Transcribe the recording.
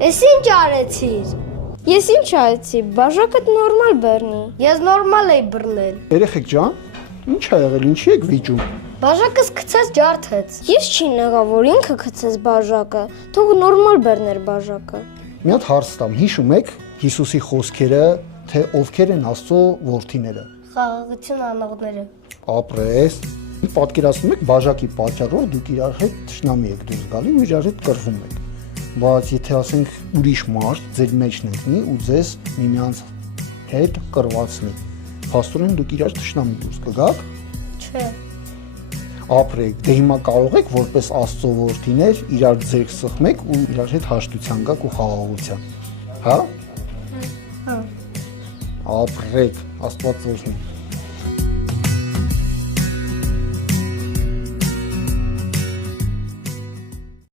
Ես ինչ արեցիր։ Ես ինչ արեցի, բաժակը նորմալ բռնի։ Ես նորմալ էի բռնել։ Երեխեք ջան, ինչ ա եղել, ինչի եք վիճում։ Բաժակս գցեց ջարդեց։ Ես չի նեղա, որ ինքը գցեց բաժակը, թող նորմալ բռներ բաժակը։ Մի հատ հարց տամ, հիշում եք Հիսուսի խոսքերը, թե ովքեր են Աստծո որդիները։ Խաղաղություն անողները։ Ապրես։ Պատկերացնում եք բաժակի պատճառով դուք իրար հետ թշնամի եք դուրս գալի ու իրար հետ կռվում եք։ Բայց եթե ասենք ուրիշ մարդ ձեր մեջն ընկնի ու ձեզ միմյանց հետ կռվածնի, փաստորեն դուք իրար թշնամի դուրս կգաք։ Չէ։ Ապրեք, դե հիմա կարող եք որպես Աստծո որդիներ իրար ձեռք սխմեք ու իրար հետ հաշտության գաք ու խաղաղության։ Հա։ Հա։ Ապրեք, Աստված օրհնի։